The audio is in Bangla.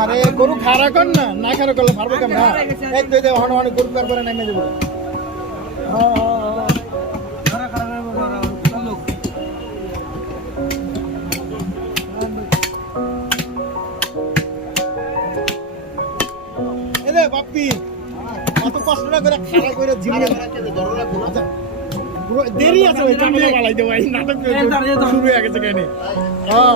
আরে গরু খারা কর না, না খারা করলে পারবো কেমন? এই তো হন হন গরু করে নেমে যাবো। এরে বাপ্পি কত কষ্ট করে খারা করে জীবনে দেরি আছে ওই কামলা বালাই দে ভাই নাটক শুরু হয়ে গেছে কেন? হ্যাঁ